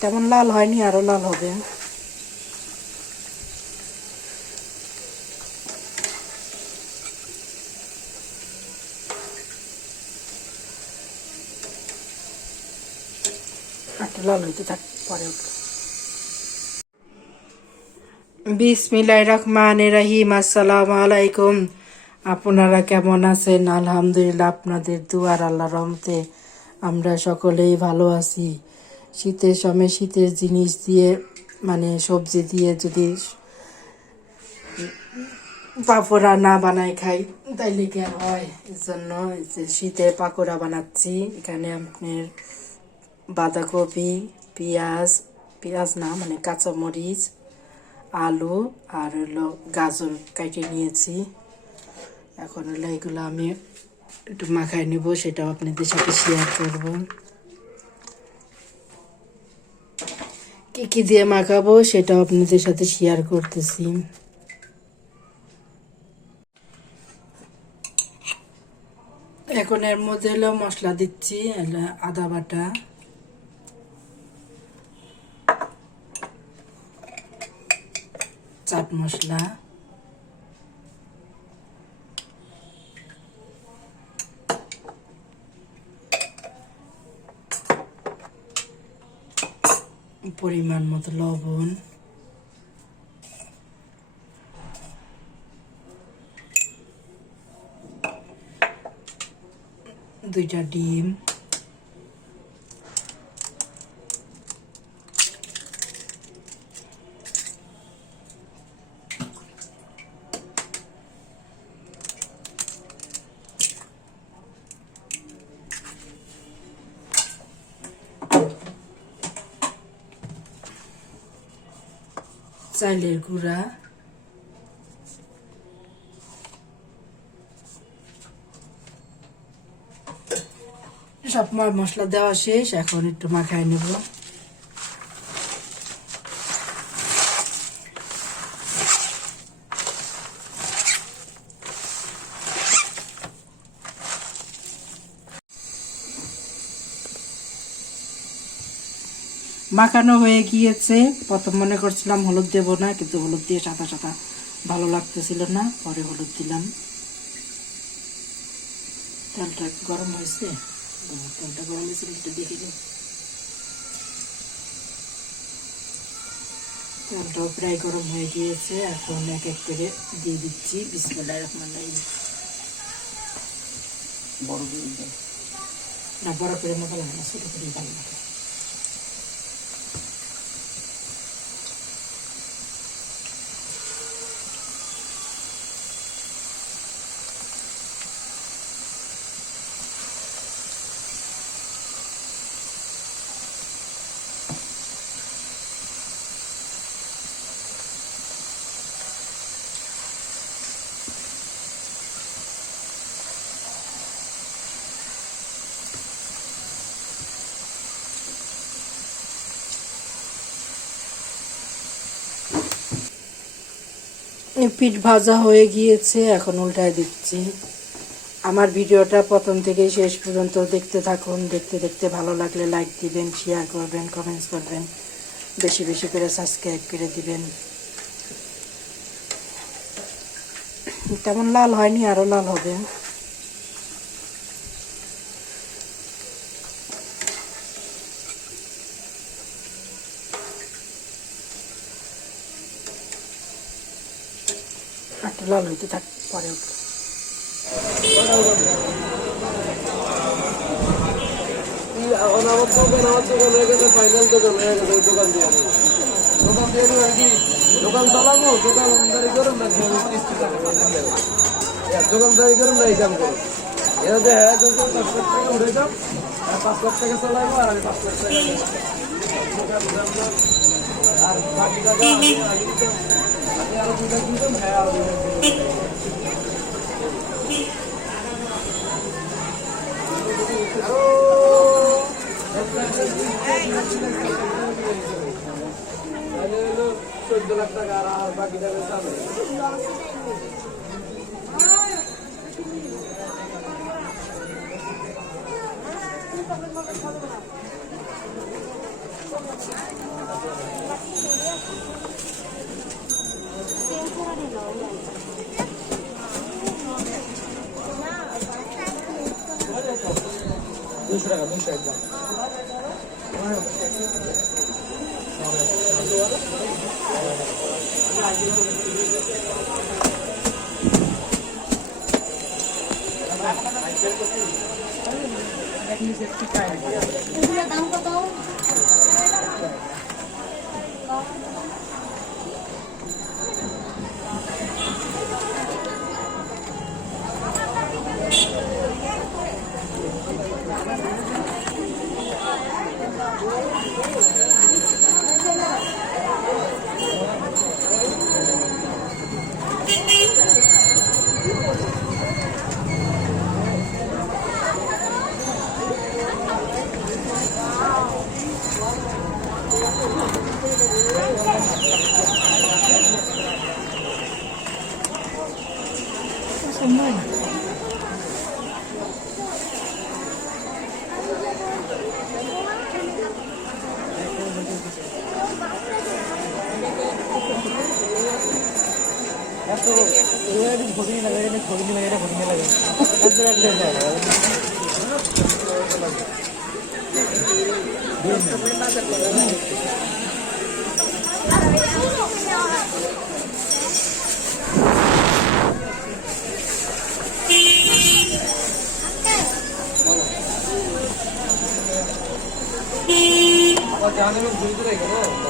তেমন লাল হয়নি, আরও লাল হবে। আলাইকুম। আপনারা কেমন আছেন? আলহামদুলিল্লাহ, আপনাদের দুয়ার আল্লাহ রহমতে আমরা সকলেই ভালো আছি। শীতের সময় শীতের জিনিস দিয়ে মানে সবজি দিয়ে যদি পাকোড়া না বানাই খাই, তাইলে কি আর হয়? এর জন্য শীতে পাকোড়া বানাচ্ছি। এখানে আপনার বাঁধাকপি, পেঁয়াজ পেঁয়াজ না মানে কাঁচামরিচ, আলু আর হলো গাজর কেটে নিয়েছি। এখন হলো এগুলো আমি একটু মাখায় নেব, সেটাও আপনাদের সাথে শেয়ার করব। কি কি দিয়ে মাখাবো সেটাও আপনাদের সাথে শেয়ার করতেছি। এখন এর মধ্যে হলো মশলা দিচ্ছি আদা বাটা। চাট মশলা। পরিমাণ মতো লবণ। দুইটা ডিম। গুঁড়া। সব মশলা দেওয়া শেষ এখন একটু মাখায় নেব। মাখানো হয়ে গিয়েছে। প্রথম মনে করছিলাম হলুদ দেব না কিন্তু হলুদ দিয়ে সাদা সাদা ভালো লাগতেছিল না পরে হলুদ দিলাম। তেলটা গরম হয়েছে। তেলটা গরম হয়েছে একটু দেখে নিই। তেলটাও প্রায় গরম হয়ে গিয়েছে এখন এক এক করে দিয়ে দিচ্ছি। বিসমিল্লাহ রহমান রহিম। বড় করে না বড় করে মতো লাগে না ছোটো করে ভালো লাগে। পিঠ ভাজা হয়ে গিয়েছে, এখন উল্টায় দিচ্ছি। আমার ভিডিওটা প্রথম থেকে শেষ পর্যন্ত দেখতে থাকুন, দেখতে দেখতে ভালো লাগলে লাইক দিবেন শেয়ার করবেন কমেন্টস করবেন, বেশি বেশি করে সাবস্ক্রাইব করে দিবেন। তেমন লাল হয়নি আরও লাল হবে একটা লাল হইতে থাক পরে উঠবে এই এখন আমার দোকান আমার দোকান হয়ে গেছে ফাইনাল দোকান হয়ে গেছে ওই দোকান দিয়ে আমি। দোকান দিয়ে আমি আর কি দোকান চালাবো দোকানদারি করুন না কি আমি কিস্তি টাকা দিয়ে দেবো। এক দোকানদারি করুন না এই কাম করুন হ্যাঁ যদি পাঁচ লাখ টাকা উঠে যাও পাঁচ লাখ টাকা চালাবো আর আমি পাঁচ লাখ টাকা। আর বাকি টাকা চোদ্দ লাখ টাকা আর বাকি টাকা চাবে দুশো টাকা দুশো একদম দাম। Yeah. কত আবার জাহাজ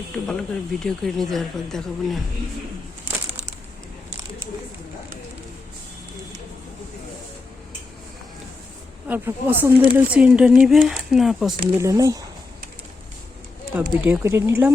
একটু ভালো করে ভিডিও করে নিয়ে যাওয়ার পর দেখাবো না। আপনার পছন্দ হলে চিনটা নিবে, না পছন্দ হলে নাই। তা ভিডিও করে নিলাম।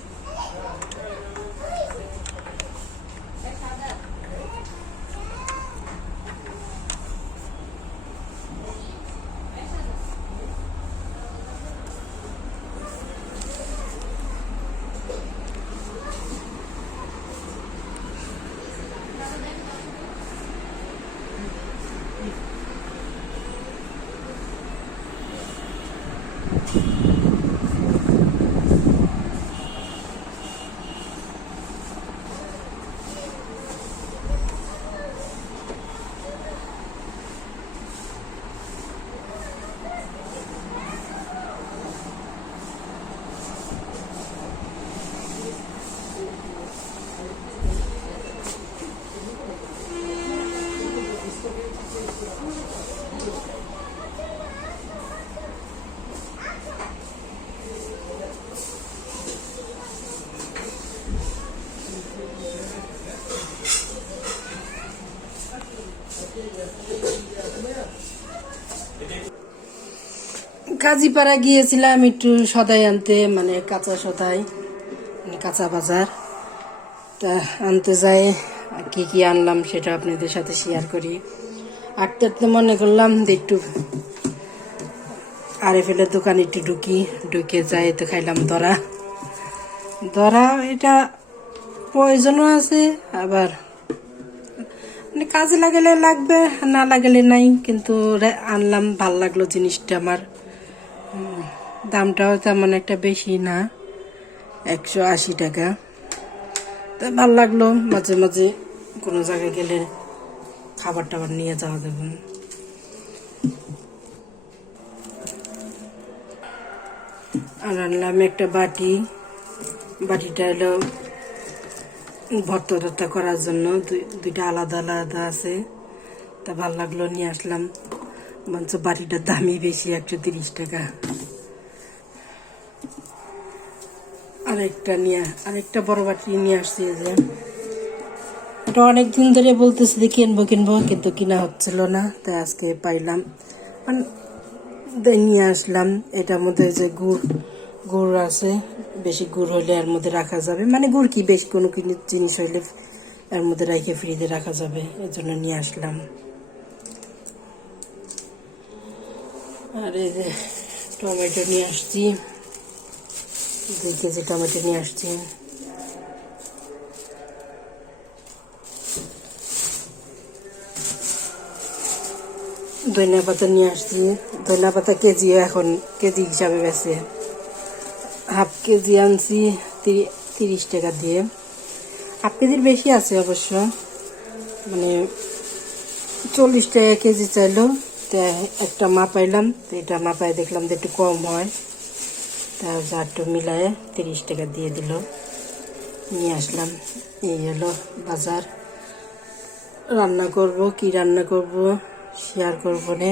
কাজীপাড়া গিয়েছিলাম একটু সদাই আনতে মানে কাঁচা সদাই মানে কাঁচা বাজার। তা আনতে যাই কি কি আনলাম সেটা আপনাদের সাথে শেয়ার করি। আটতে আটতে মনে করলাম একটু আরে ফেলে দোকানে একটু ঢুকি, ঢুকে যাই তো খাইলাম দরা। দরা এটা প্রয়োজনও আছে, আবার মানে কাজে লাগালে লাগবে, না লাগালে নাই, কিন্তু আনলাম, ভালো লাগল জিনিসটা আমার। দামটাও তেমন একটা বেশি না, একশো আশি টাকা। তা ভালো লাগল মাঝে মাঝে কোনো জায়গায় গেলে খাবার টাবার নিয়ে যাওয়া যাবে। আর আনলাম একটা বাটি। বাটিটা হলো ভর্তা টর্তা করার জন্য, দুই- দুইটা আলাদা আলাদা আছে। তা ভালো লাগল, নিয়ে আসলাম। বলছো বাটিটার দামই বেশি, একশো তিরিশ টাকা। আরেকটা নিয়ে, আরেকটা বড় বাটি নিয়ে আসছি যে। এটা অনেক দিন ধরে বলতেছি যে কিনবো কিনবো, কিন্তু কিনা হচ্ছিল না, তাই আজকে পাইলাম। নিয়ে আসলাম। এটার মধ্যে যে গুড় গুড় আছে, বেশি গুড় হইলে এর মধ্যে রাখা যাবে। মানে গুড় কি, বেশি কোনো জিনিস হইলে এর মধ্যে রেখে ফ্রিজে রাখা যাবে এর জন্য নিয়ে আসলাম। আর এই যে টমেটো নিয়ে আসছি। দুই কেজি টমেটো নিয়ে আসছি। ধনিয়া পাতা নিয়ে আসছি। ধনিয়া পাতা কেজি এখন, কেজি হিসাবে বেছে হাফ কেজি আনছি তিরিশ টাকা দিয়ে। হাফ কেজির বেশি আছে অবশ্য। মানে চল্লিশ টাকা কেজি চাইলো। তা একটা মাপাইলাম তো এটা মাপায় দেখলাম যে একটু কম হয়। তা একটু মিলায় তিরিশ টাকা দিয়ে দিল। নিয়ে আসলাম। এই হলো বাজার। রান্না করব, কি রান্না করব শেয়ার করব নে।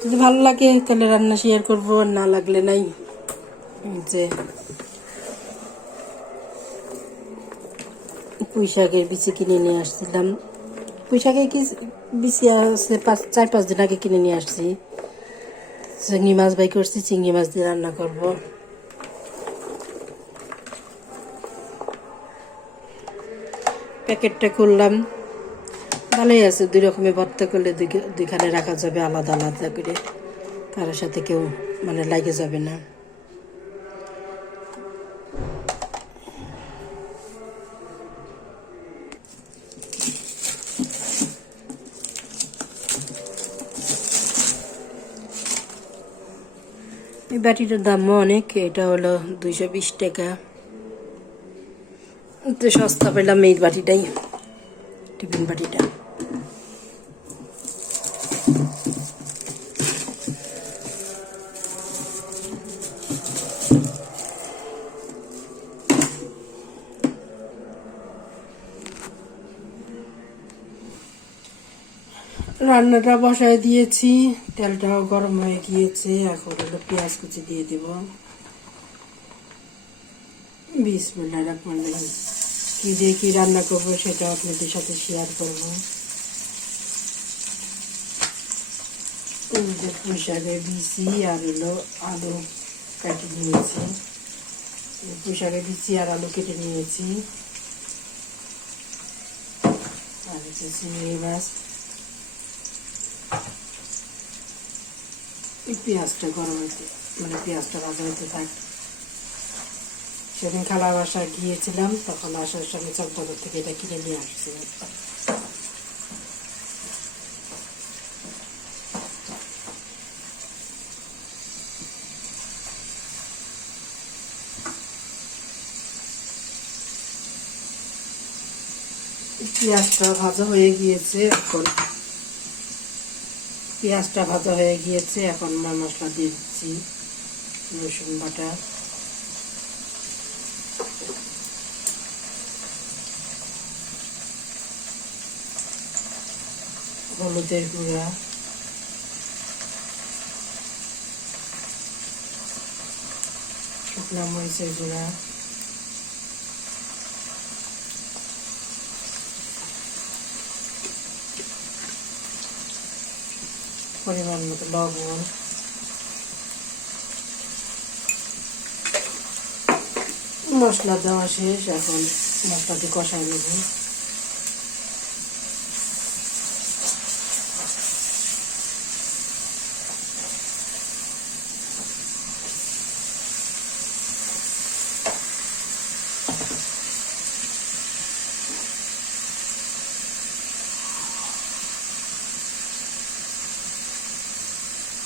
যদি ভালো লাগে তাহলে রান্না শেয়ার করব না লাগলে নাই। যে পুঁই শাকের বিচি কিনে নিয়ে আসছিলাম। পুঁই শাকের কি বিচি আছে? পাঁচ, চার, পাঁচ দিন আগে কিনে নিয়ে আসছি। চিংড়ি মাছ বাই করছি চিংড়ি মাছ দিয়ে রান্না করব প্যাকেটটা করলাম ভালোই আছে, দুই রকমের ভর্তা করলে দুই- দুইখানে রাখা যাবে, আলাদা আলাদা করে। কারোর সাথে কেউ মানে লাগে যাবে না। এই ব্যাটারিটার দামও অনেক, এটা হলো দুইশো বিশ টাকা। তো সস্তা পেলাম এই বাটিটাই, টিফিন বাটিটা। রান্নাটা বসায় দিয়েছি। তেলটাও গরম হয়ে গিয়েছে। এখন হলো পেঁয়াজ কুচি দিয়ে দিব। বিসমিল্লাহ রহমান রহিম। কি দিয়ে কি রান্না করব সেটা আপনাদের সাথে শেয়ার করব। শাকের বিচি আর হলো আলু কেটে নিয়েছি। শাকের বিচি আর আলু কেটে নিয়েছি। আর হচ্ছে চিংড়ি মাছ। এই পেঁয়াজটা গরম হইতে মানে পেঁয়াজটা ভাজা হইতে থাক। সেদিন খালা বাসা গিয়েছিলাম, তখন আসার সঙ্গে চকবাজার থেকে এটা কিনে নিয়ে আসছিলাম পেঁয়াজটা ভাজা হয়ে গিয়েছে এখন। পেঁয়াজটা ভাজা হয়ে গিয়েছে, এখন মা মশলা দিয়ে দিচ্ছি রসুন বাটা। হলুদের গুঁড়া। শুকনা মরিচের গুঁড়া। পরিমাণ মতো লবণ। মশলা দেওয়া শেষ এখন মশলাটি কষাই নেব।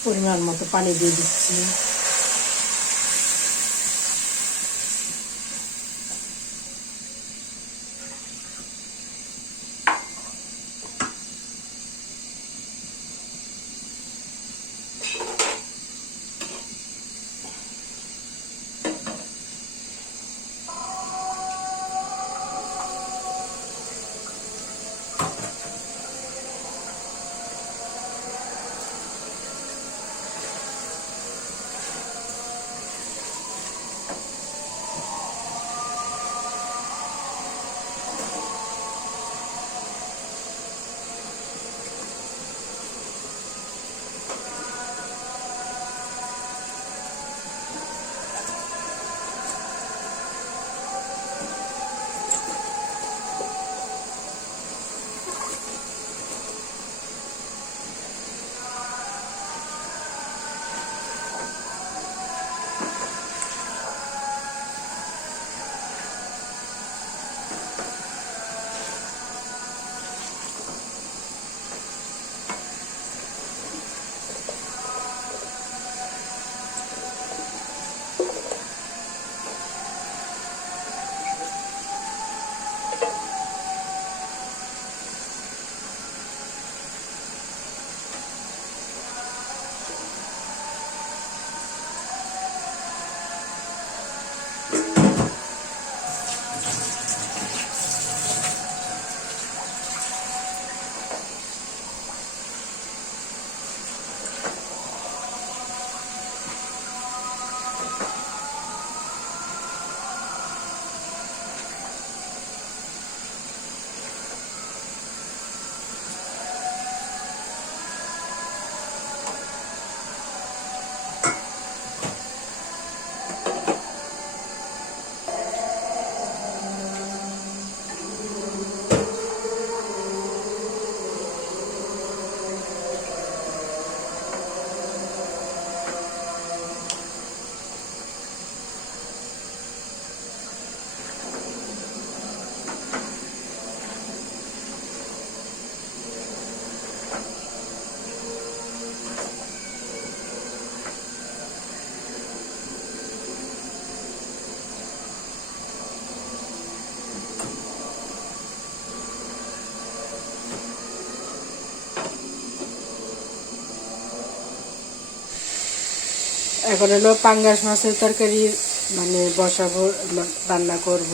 পরিমাণ মতো পানি দিয়ে দিচ্ছি। এখন হলো পাঙ্গাস মাছের তরকারি মানে বসাবো রান্না করব।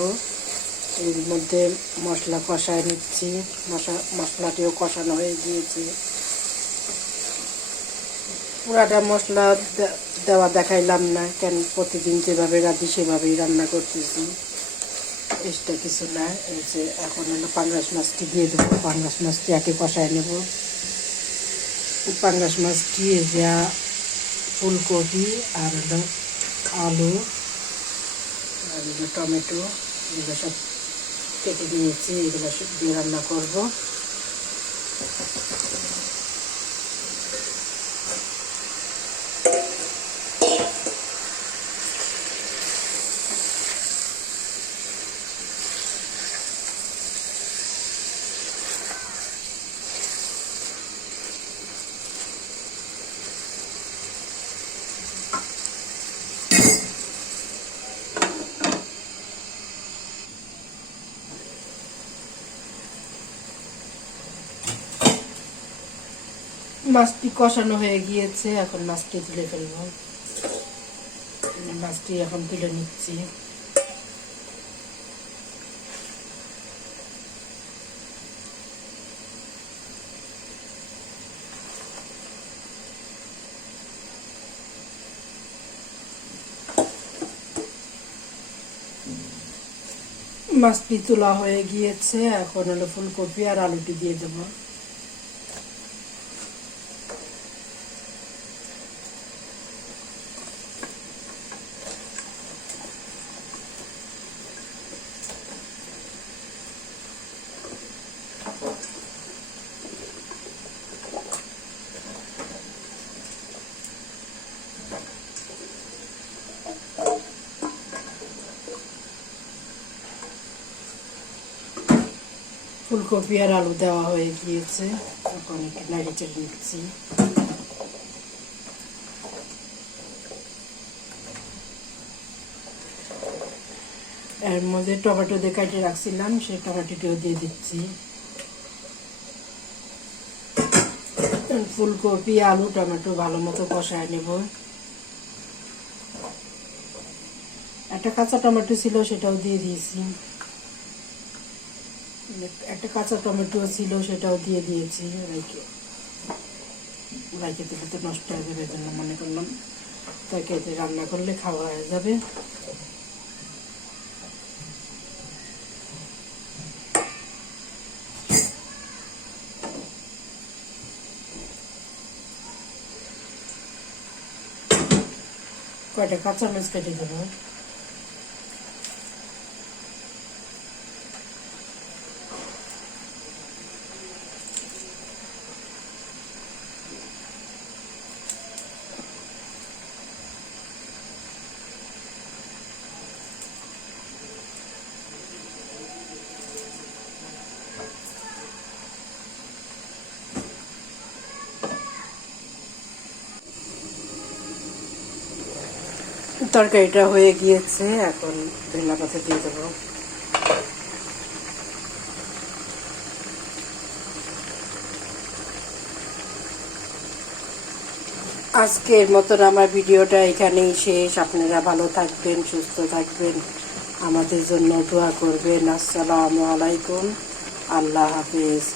এর মধ্যে মশলা কষায় নিচ্ছি। মশলা মশলাটিও কষানো হয়ে গিয়েছে। পুরাটা মশলা দেওয়া দেখাইলাম না, কেন প্রতিদিন যেভাবে রাঁধি সেভাবেই রান্না করতেছি। এক্সট্রা কিছু না, এই যে এখন হলো পাঙ্গাস মাছটি দিয়ে দেবো। পাঙ্গাস মাছটি আগে কষায় নেব। পাঙ্গাস মাছটি যা ফুলকপি, আর হলো আলু, আর টমেটো, এগুলো সব কেটে নিয়েছি, এগুলো সব দিয়ে রান্না করব। মাছটি কষানো হয়ে গিয়েছে, এখন মাছটি তুলে ফেলব। মাছটি এখন তুলে নিচ্ছি। মাছটি তোলা হয়ে গিয়েছে, এখন হলো ফুলকপি আর আলুটি দিয়ে দেবো। ফুলকপি আর আলু দেওয়া হয়ে গিয়েছে। এখন একটু নাড়ি চেড়ে নিচ্ছি এর মধ্যে টমেটো দিয়ে কাটিয়ে রাখছিলাম, সেই টমেটোটিও দিয়ে দিচ্ছি। ফুলকপি, আলু, টমেটো ভালো মতো কষায় নেব। একটা কাঁচা টমেটো ছিল, সেটাও দিয়ে দিয়েছি। একটা কাঁচা টমেটো ছিল, সেটাও দিয়ে দিয়েছি, রাইকে। রাইকে দিলে তো নষ্ট হয়ে যাবে জন্য মনে করলাম তাকে রান্না করলে খাওয়া হয়ে যাবে। কয়টা কাঁচা মাছ কেটে দেবো? তরকারিটা হয়ে গিয়েছে, এখন ধনিয়া পাতা দিয়ে দেবো। আজকের মতন আমার ভিডিওটা এখানেই শেষ। আপনারা ভালো থাকবেন, সুস্থ থাকবেন। আমাদের জন্য দোয়া করবেন। আসসালামু আলাইকুম। আল্লাহ হাফিজ।